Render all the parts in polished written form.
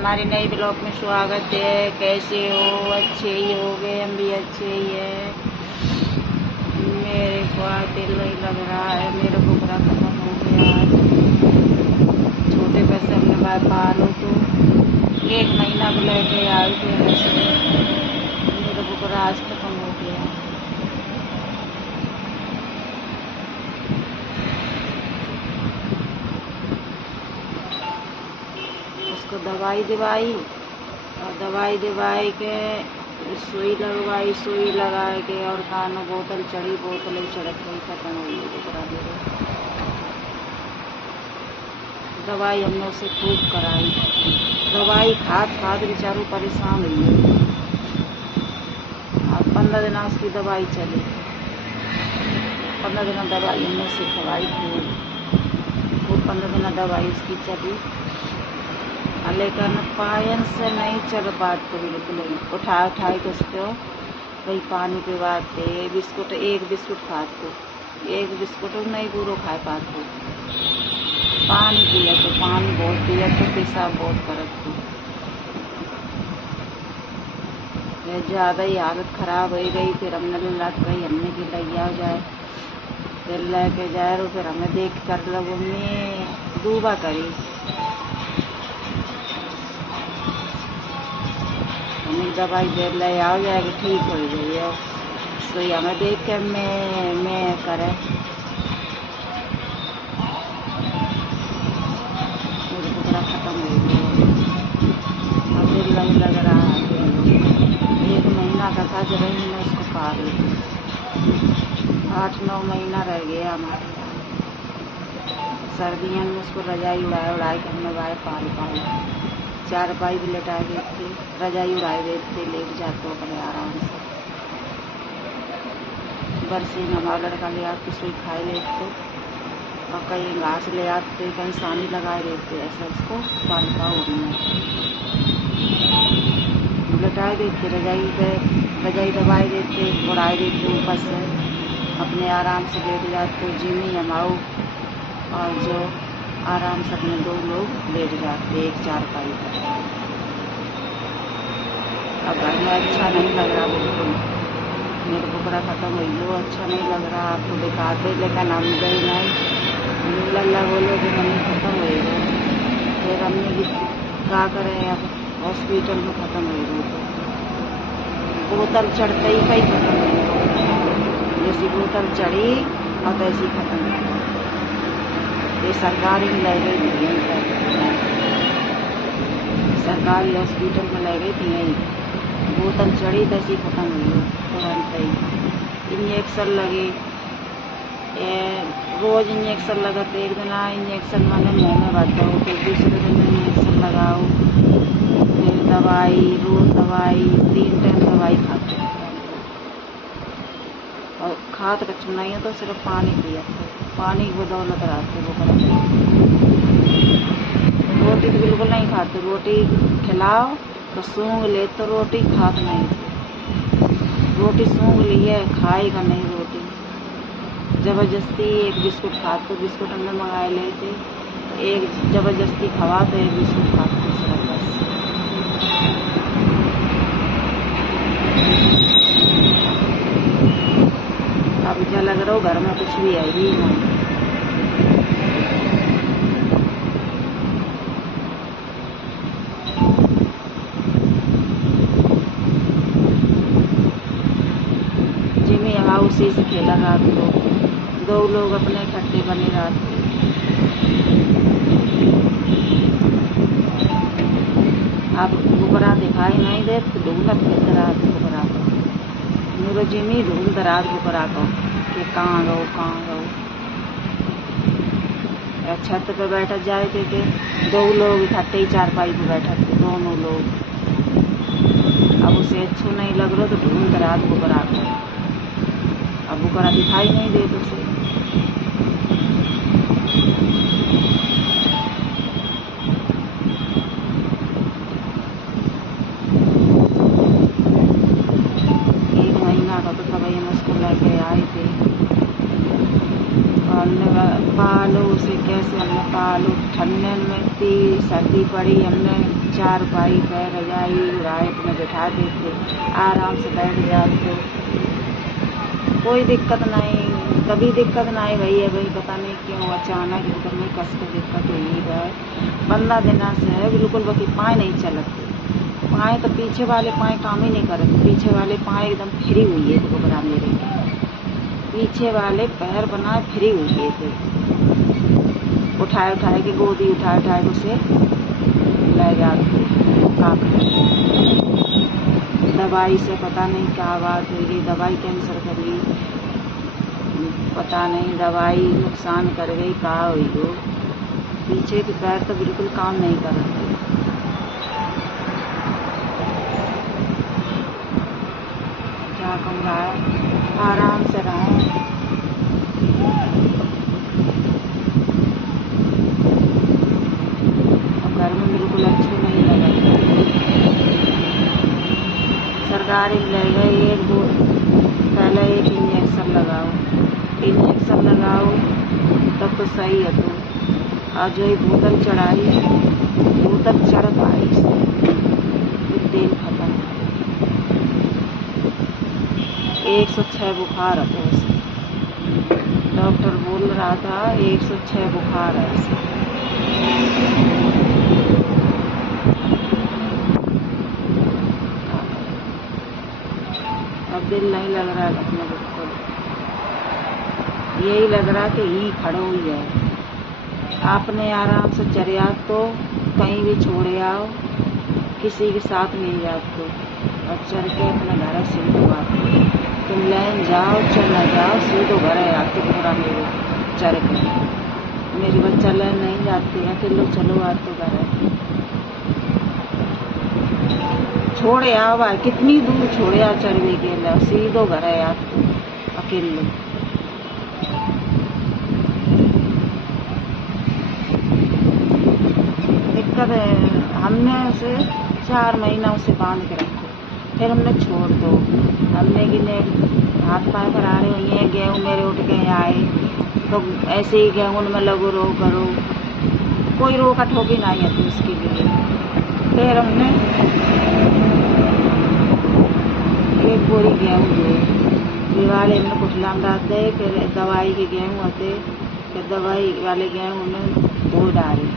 हमारे नए ब्लॉग में स्वागत है। कैसे हो? अच्छे ही होगे, हम भी अच्छे ही है। मेरे को दिल नहीं लग रहा है, मेरा बुकरा खत्म हो गया। छोटे पैसे हमने बार पालो तो 1 महीना को लेके आई थे, मेरा बुकरा आज खत्म हो गया। उसको दवाई दिवाई और दवाई दिवाई के सुई लगवाई, सुई लगा के और कानों बोतल चढ़ी, बोतल ही चढ़क गई, खत्म हो गई बुकरा मेरे। दवाई हमने उसे खूब कराई, दवाई खाद बेचारू परेशान हुई। अब 15 दिन उसकी दवाई चली, 15 दिन दवाई हमने उसे खवाई खूब 15 दिन दवाई उसकी चली। लेकिन पायन से नहीं चल पाते, बिल्कुल उठा के उसको वही पानी पिवाते, एक बिस्कुट खाते, एक बिस्कुट नहीं पूरा खा पाते। पानी पिया तो पानी बहुत पिया तो पेशाब बहुत करती। ज़्यादा ही हालत खराब हो गई। फिर हमने लत गई, हमने की लिया जाए, फिर लेके जाए और फिर हमें देख कर लोगों में डूबा करी। हमें दवाई दे ले आओ जाएगी, ठीक हो जाइए। तो हमें देख के मैं करे मेरे बुकरा खत्म हो गया। अब दिल नहीं लग रहा है। 1 महीना का था जब ही मैं उसको पाल ली। 8-9 महीना रह गया हमारे। सर्दियों में उसको रजाई उड़ाए के हमने बाहर पाल 4 पाई भी लेटाए देते, रजाई उड़ाए देते, लेट जाते अपने आराम से। बरसी में हमारा लड़का ले आते, सुई खाए लेते और कहीं घास ले आते, कहीं सानी लगाए देते, ऐसा उसको पालता उड़ना लेटाए देते, रजाई दबाए देते, उड़ाए देते ऊपर से, अपने आराम से लेट जाते। जिमी हमाऊ और जो आराम से अपने 2 लोग लेट जाते, 1 4 पाई पर। अब घर में अच्छा नहीं लग रहा, बिल्कुल मेरे बुकरा खत्म हुई, वो अच्छा नहीं लग रहा। आपको दिखाते लेकिन हम गई नहीं, लल्ला बोलो कि मम्मी खत्म हो गई। फिर हमने भी क्या करें, अब हॉस्पिटल में खत्म हो गई। बोतल चढ़ते ही कहीं खत्म हुई, जैसी बोतल चढ़ी और तैसी खत्म हुई। ये सरकारी में ले गई थी, सरकारी हॉस्पिटल में ले गई थी। यहीं बोतल चढ़ी तैसी खत्म हुई तुरंत ही। इंजेक्शन लगे, रोज इंजेक्शन लगाते। एक दिन इंजेक्शन मैंने मुँह में बताओ, फिर दूसरे दिन इंजेक्शन लगाओ, फिर दवाई, रोज दवाई, 3 टाइम दवाई खाते। और खाद कच्चू नहीं है तो सिर्फ पानी पिया, पानी की बदौलत रहते वो। रोटी तो बिल्कुल नहीं खाते, रोटी खिलाओ तो सूंघ ले, तो रोटी खात नहीं। रोटी सूंघ ली है, खाएगा नहीं रोटी। जबरदस्ती 1 बिस्कुट खाते, बिस्कुट हमने मंगाए लेते, एक जबरदस्ती खवा तो 1 बिस्कुट खाते सिर्फ बस। अब क्या लग रहा हो, घर में कुछ भी है ही नहीं। जिमी हवा उसी से खेला रात को, 2 लोग अपने इकट्ठे बने रात को। अब बुकरा दिखाई नहीं दे तो ढूंढत फिरते रात बुकरा को। मेरे जिमी ढूंढ रात बुकरा को कि कहाँ गो। छत पे बैठ जाए थे 2 लोग इकट्ठे ही 4 पाई पे बैठे थे, दोनों लोग। अब उसे अच्छू नहीं लग रहा तो ढूंढ रात बुकरा को। अब बुकरा दिखाई नहीं दे उसे। एक महीना का तो तब हम उसको लेके आए थे और पालो उसे, कैसे हमने पालो। ठंडे में इतनी सर्दी पड़ी, हमने चारपाई पे रजाई उड़ाए अपने बिठा देते, आराम से बैठ जाते, कोई दिक्कत नहीं। कभी दिक्कत नहीं भई है भाई, पता नहीं क्यों अचानक एकदम में कस के दिक्कत हुई है। 15 दिन से है बिल्कुल बाकी पाए नहीं चलते, पाए तो पीछे वाले पाए काम ही नहीं करते, पीछे वाले पाए एकदम फ्री हुई है। तो घबरा मेरे पीछे वाले पैर बनाए फ्री हुई थे, उठाए के गोदी उठाए के उसे ले जाते। क्या दवाई से पता नहीं क्या बात हुई, दवाई कैंसर कर ली, पता नहीं दवाई नुकसान कर गई, क्या हुई हो। पीछे के पैर तो बिल्कुल काम नहीं कर रहे। क्या कहूँ रहा है, आराम से रहे। अब घर में बिल्कुल अच्छे नहीं लगे, सरकारी ले गए। पहले एक इंजेक्शन लगाओ तब तो सही है। तो आज जो बोतल चढ़ाई, बोतल चढ़ पाई, तेल खत्म। 106 बुखार है उसे, डॉक्टर बोल रहा था 106 बुखार है उसे। अब दिल नहीं लग रहा है अपने बिल्कुल, यही लग रहा कि ही खड़ो ही है। आपने आराम से चरिया तो कहीं भी छोड़े आओ, किसी के साथ मिल जाते और चल के अपने घर सीधो आते। तुम लेन जाओ चल न जाओ, सीधो घर आते पूरा मेरे चल के। मेरी बच्चा लेन नहीं जाती है, अकेलो चलो आ तो घर छोड़े आओ भाई, कितनी दूर छोड़े आओ चरवे के लिए, सीधो घर आते अकेले। दिक्कत है, हमने उसे 4 महीना उसे बांध के रखो, फिर हमने छोड़ दो। हमने कि हाथ पाए करा रहे हुई हैं, गेहूँ मेरे उठ के आए तो ऐसे ही गेहूँ में लगो रो करो, कोई रोका ठोकी नहीं है। तो इसके लिए फिर हमने एक बोरी गेहूँ दिए, दिवाली हमने कुठला में डाल दे, फिर दवाई के गेहूँ आते, फिर दवाई वाले गेहूँ हमने वो डाले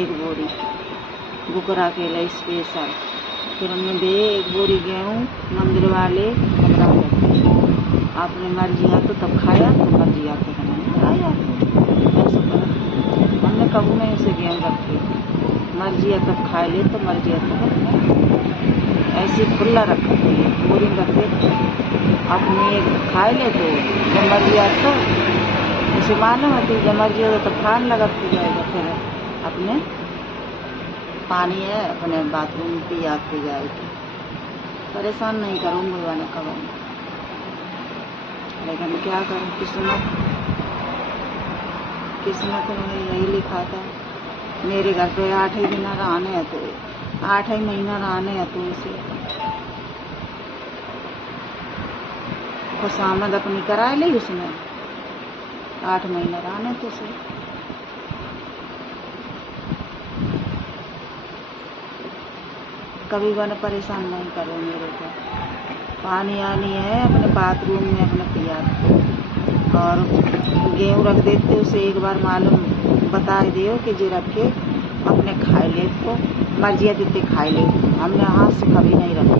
एक बोरी बुकरा के लिए स्पेशल। फिर हमने दे एक बोरी गेहूँ मंदिर वाले कपड़ा देते, आपने मर्जी आ तो तब खाया, तो मर्जी आते तो नहीं आया। ऐसा कर हमने कबू नहीं उसे गेहूँ रखे, मर्जी आ तब खा ले, तो मर्जी आ तो ऐसे खुला रखा बोरी में रख दे, अपने खा ले तो जब मर्जी आ तो उसे मालूम है कि जब मर्जी हो तो खान लगा जाएगा। फिर अपने पानी है अपने बाथरूम पे आते जाएगी, परेशान नहीं करूँगी वाला करूँगी, लेकिन क्या करूँ, किस्मत में यही लिखा था। मेरे घर पे 8 ही दिन रहने है, तो 8 ही महीना रहने है, तो उसे खुशामद अपनी करा ली उसने, 8 महीना रहने तो उसे। कभी बने परेशान नहीं करो मेरे को, पानी आनी है अपने बाथरूम में अपने पिया और गेहूँ रख देते उसे एक बार मालूम बता दियो कि जे रखे अपने खाए ले, तो मर्जी देते खाए ले। हमने हाथ से कभी नहीं रखा।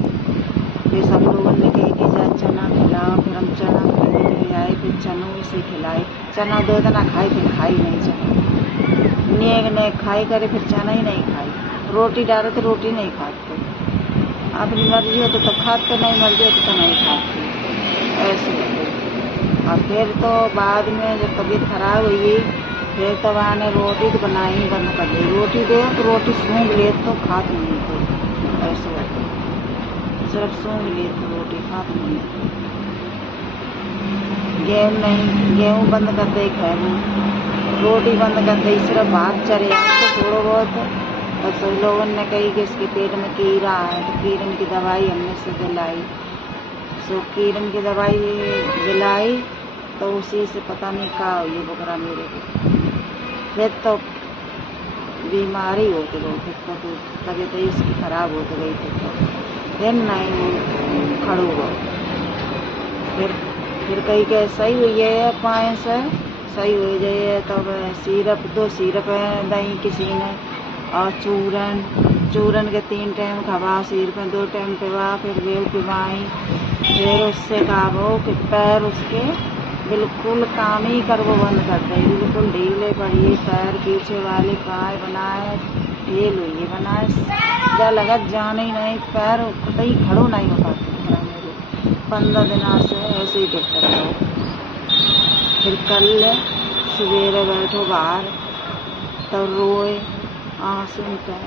फिर सब लोगों ने कही कि जा चना खिलाओ, फिर हम चना ले आए, फिर चनों से खिलाए। चना 2 दिन खाई, फिर खाई नहीं चना, नेक खाई करे, फिर चना ही नहीं खाई। रोटी डाले तो रोटी नहीं खाते, अपनी मर्जी हो तो खाते, नहीं मर्जी हो तो नहीं खाते, ऐसे। और फिर तो बाद में जब तबीयत खराब हुई, फिर तब आने रोटी तो बनाई बंद कर दी। रोटी दो तो रोटी सूंघ ले तो खात नहीं थे, ऐसे होते सिर्फ सूंघ ले तो रोटी खात नहीं थे। गेहूँ नहीं, गेहूँ बंद कर दे, रोटी बंद कर दे, सिर्फ भात चले तो थोड़ा बहुत। और सभी लोगों ने कही कि इसके पेट में कीड़ा है, तो कीड़न की दवाई हमने से दिलाई। सो कीड़न की दवाई दिलाई तो उसी से पता नहीं क्या हुई बकरा मेरे को। फिर तो बीमारी होती गई, फिर तो तबीयत इसकी खराब होती गई, फिर नहीं वो खड़ो हो। फिर कहीं के सही हुई है, पाए से सही हो जाए तो सिरप, 2 सिरप दही किसी ने, और चूरन के 3 टाइम खवा, सिरप 2 टाइम पिवा, फिर बेल पिवाई। फिर उससे खाबो कि पैर उसके बिल्कुल काम ही करवो बंद कर दे, बिल्कुल ढीले पड़ी पैर, पीछे वाले पाए बनाए, ये लोई बनाए, जा लगा जाने ही नहीं, पैर कतई खड़ो नहीं हो पाते मेरे। 15 दिन से ऐसे ही गिरते रहो। फिर कल सवेरे बैठो बाहर तो रोए आंसू निकाल,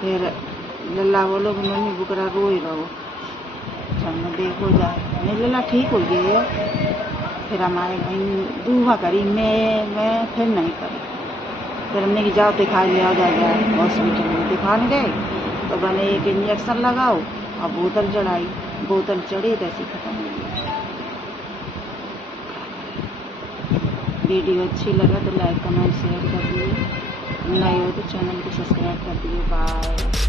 फिर लल्ला बोलो कि मम्मी बुकरा रोई रहो, जब देखो जाए नहीं लल्ला ठीक हो गई है। फिर हमारे भाई दूहा करी, मैं फिर नहीं करी। फिर हमने कि जाओ दिखा लिया जाए हॉस्पिटल में। दिखाने गए तो बने एक इंजेक्शन लगाओ और बोतल चढ़ाई, बोतल चढ़ी तैसी खत्म हो गई। वीडियो अच्छी लगा तो लाइक कमेंट शेयर कर दिए, नए हो तो चैनल को सब्सक्राइब कर दिए। बाय।